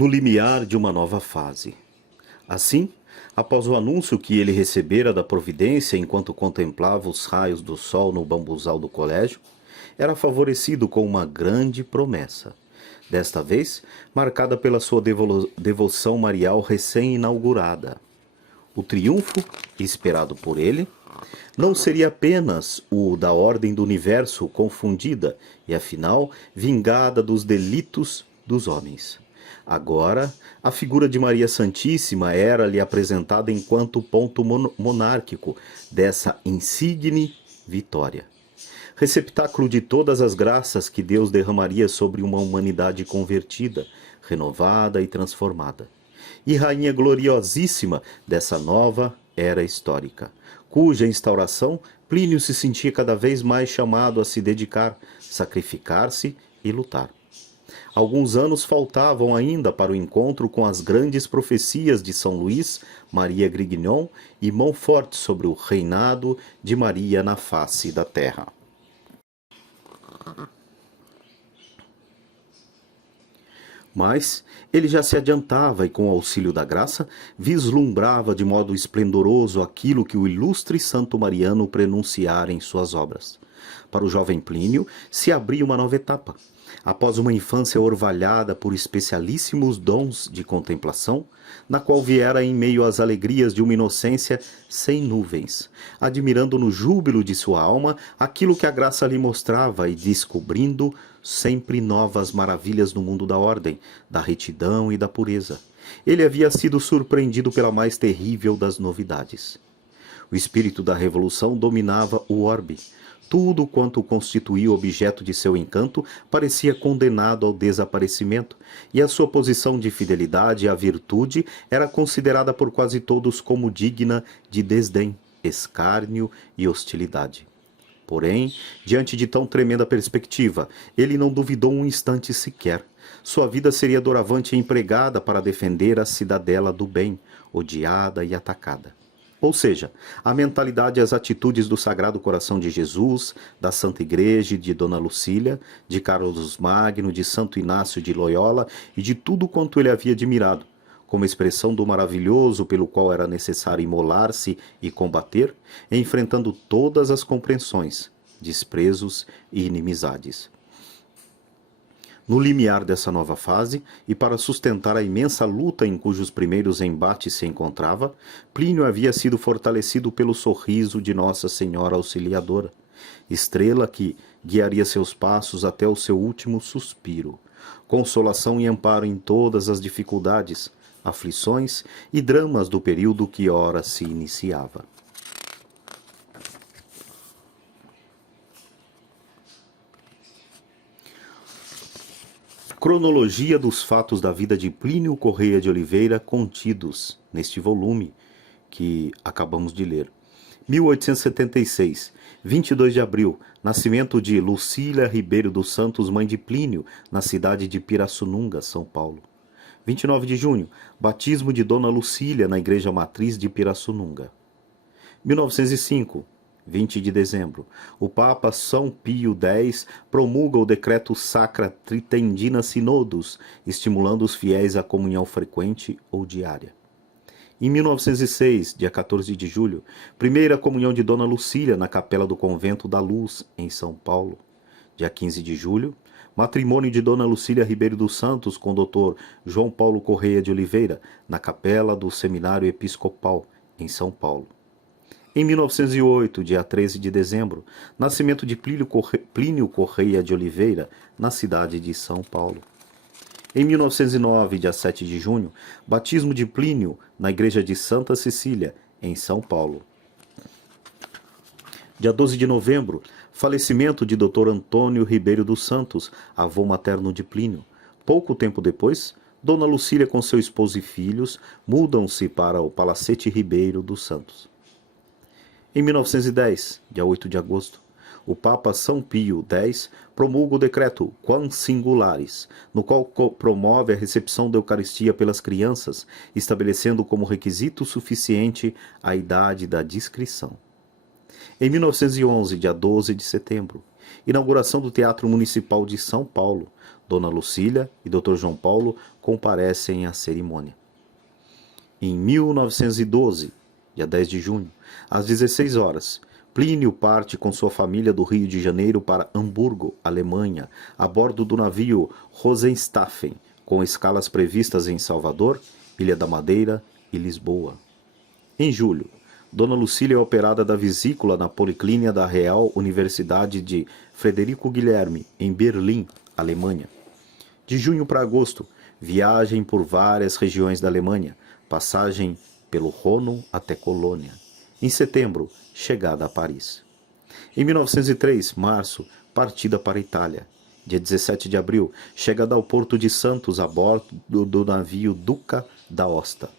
no limiar de uma nova fase. Assim, após o anúncio que ele recebera da providência enquanto contemplava os raios do sol no bambuzal do colégio, era favorecido com uma grande promessa. Desta vez, marcada pela sua devoção marial recém-inaugurada. O triunfo, esperado por ele, não seria apenas o da ordem do universo confundida e, afinal, vingada dos delitos dos homens. Agora, a figura de Maria Santíssima era-lhe apresentada enquanto ponto monárquico dessa insigne vitória. Receptáculo de todas as graças que Deus derramaria sobre uma humanidade convertida, renovada e transformada. E rainha gloriosíssima dessa nova era histórica, cuja instauração Plínio se sentia cada vez mais chamado a se dedicar, sacrificar-se e lutar. Alguns anos faltavam ainda para o encontro com as grandes profecias de São Luís, Maria Grignon e Montfort sobre o reinado de Maria na face da terra. Mas ele já se adiantava e, com o auxílio da graça, vislumbrava de modo esplendoroso aquilo que o ilustre Santo Mariano prenunciara em suas obras. Para o jovem Plínio se abria uma nova etapa. Após uma infância orvalhada por especialíssimos dons de contemplação, na qual viera em meio às alegrias de uma inocência sem nuvens, admirando no júbilo de sua alma aquilo que a graça lhe mostrava e descobrindo sempre novas maravilhas no mundo da ordem, da retidão e da pureza. Ele havia sido surpreendido pela mais terrível das novidades. O espírito da revolução dominava o orbe. Tudo quanto constituía objeto de seu encanto parecia condenado ao desaparecimento, e a sua posição de fidelidade à virtude era considerada por quase todos como digna de desdém, escárnio e hostilidade. Porém, diante de tão tremenda perspectiva, ele não duvidou um instante sequer. Sua vida seria doravante empregada para defender a cidadela do bem, odiada e atacada. Ou seja, a mentalidade e as atitudes do Sagrado Coração de Jesus, da Santa Igreja, de Dona Lucília, de Carlos Magno, de Santo Inácio de Loyola e de tudo quanto ele havia admirado, como expressão do maravilhoso pelo qual era necessário imolar-se e combater, enfrentando todas as compreensões, desprezos e inimizades. No limiar dessa nova fase, e para sustentar a imensa luta em cujos primeiros embates se encontrava, Plínio havia sido fortalecido pelo sorriso de Nossa Senhora Auxiliadora, estrela que guiaria seus passos até o seu último suspiro, consolação e amparo em todas as dificuldades, aflições e dramas do período que ora se iniciava. Cronologia dos fatos da vida de Plínio Correia de Oliveira contidos neste volume que acabamos de ler. 1876, 22 de abril, nascimento de Lucília Ribeiro dos Santos, mãe de Plínio, na cidade de Pirassununga, São Paulo. 29 de junho, batismo de Dona Lucília na Igreja Matriz de Pirassununga. 1905, 20 de dezembro, o Papa São Pio X promulga o decreto Sacra Tritendina Synodus, estimulando os fiéis à comunhão frequente ou diária. Em 1906, dia 14 de julho, primeira comunhão de Dona Lucília na Capela do Convento da Luz, em São Paulo. Dia 15 de julho, matrimônio de Dona Lucília Ribeiro dos Santos com o Dr. João Paulo Correia de Oliveira, na Capela do Seminário Episcopal, em São Paulo. Em 1908, dia 13 de dezembro, nascimento de Plínio Correia de Oliveira, na cidade de São Paulo. Em 1909, dia 7 de junho, batismo de Plínio na Igreja de Santa Cecília, em São Paulo. Dia 12 de novembro, falecimento de Dr. Antônio Ribeiro dos Santos, avô materno de Plínio. Pouco tempo depois, Dona Lucília com seu esposo e filhos mudam-se para o Palacete Ribeiro dos Santos. Em 1910, dia 8 de agosto, o Papa São Pio X promulga o decreto Quam Singularis, no qual promove a recepção da Eucaristia pelas crianças, estabelecendo como requisito suficiente a idade da discrição. Em 1911, dia 12 de setembro, inauguração do Teatro Municipal de São Paulo, Dona Lucília e Dr. João Paulo comparecem à cerimônia. Em 1912, dia 10 de junho, às 16 horas, Plínio parte com sua família do Rio de Janeiro para Hamburgo, Alemanha, a bordo do navio Rosenstaffen, com escalas previstas em Salvador, Ilha da Madeira e Lisboa. Em julho, Dona Lucília é operada da vesícula na Policlínica da Real Universidade de Frederico Guilherme, em Berlim, Alemanha. De junho para agosto, viagem por várias regiões da Alemanha, passagem pelo Rono até Colônia. Em setembro, chegada a Paris. Em 1903, março, partida para a Itália. Dia 17 de abril, chegada ao Porto de Santos a bordo do navio Duca da Osta.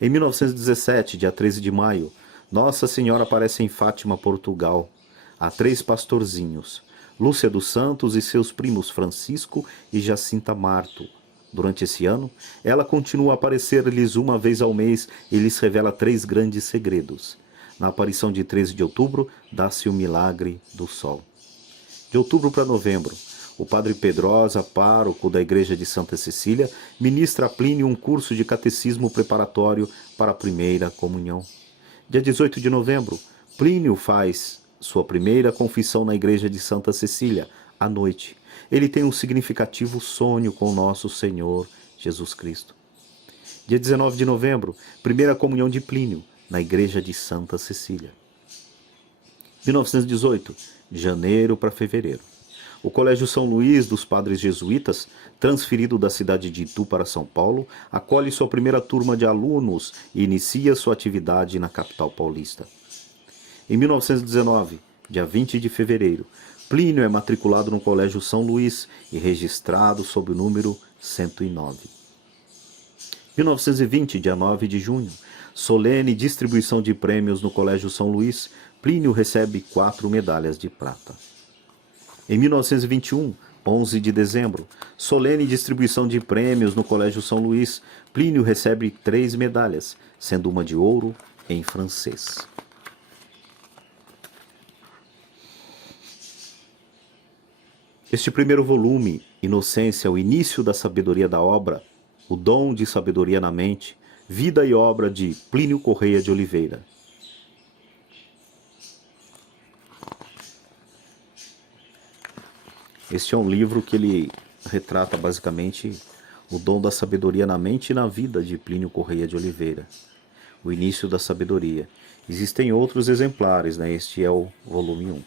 Em 1917, dia 13 de maio, Nossa Senhora aparece em Fátima, Portugal. Há 3 pastorzinhos, Lúcia dos Santos e seus primos Francisco e Jacinta Marto. Durante esse ano, ela continua a aparecer-lhes uma vez ao mês e lhes revela 3 grandes segredos. Na aparição de 13 de outubro, dá-se o milagre do sol. De outubro para novembro, o padre Pedrosa, pároco da igreja de Santa Cecília, ministra a Plínio um curso de catecismo preparatório para a primeira comunhão. Dia 18 de novembro, Plínio faz sua primeira confissão na igreja de Santa Cecília, à noite. Ele tem um significativo sonho com nosso Senhor Jesus Cristo. Dia 19 de novembro, primeira comunhão de Plínio, na igreja de Santa Cecília. 1918, janeiro para fevereiro. O Colégio São Luís dos Padres Jesuítas, transferido da cidade de Itu para São Paulo, acolhe sua primeira turma de alunos e inicia sua atividade na capital paulista. Em 1919, dia 20 de fevereiro, Plínio é matriculado no Colégio São Luís e registrado sob o número 109. 1920, dia 9 de junho, solene distribuição de prêmios no Colégio São Luís, Plínio recebe 4 medalhas de prata. Em 1921, 11 de dezembro, solene distribuição de prêmios no Colégio São Luís, Plínio recebe 3 medalhas, sendo uma de ouro em francês. Este primeiro volume, Inocência, o início da sabedoria da obra, o dom de sabedoria na mente, vida e obra de Plínio Correia de Oliveira. Este é um livro que ele retrata basicamente o dom da sabedoria na mente e na vida de Plínio Correia de Oliveira. O início da sabedoria. Existem outros exemplares, né? Este é o volume 1.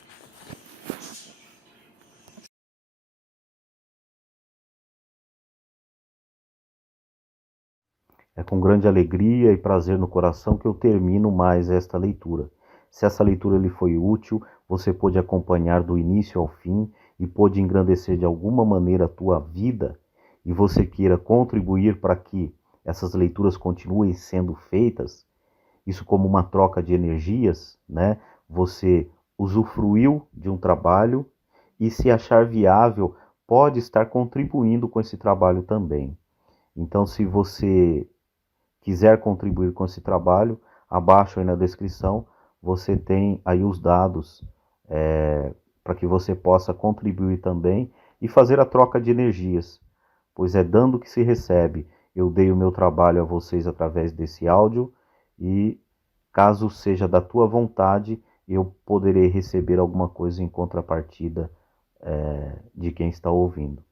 É com grande alegria e prazer no coração que eu termino mais esta leitura. Se essa leitura lhe foi útil, você pôde acompanhar do início ao fim e pôde engrandecer de alguma maneira a tua vida, e você queira contribuir para que essas leituras continuem sendo feitas, isso como uma troca de energias, né? Você usufruiu de um trabalho e, se achar viável, pode estar contribuindo com esse trabalho também. Então, se você quiser contribuir com esse trabalho, abaixo aí na descrição você tem aí os dados para que você possa contribuir também e fazer a troca de energias, pois é dando que se recebe. Eu dei o meu trabalho a vocês através desse áudio e, caso seja da tua vontade, eu poderei receber alguma coisa em contrapartida de quem está ouvindo.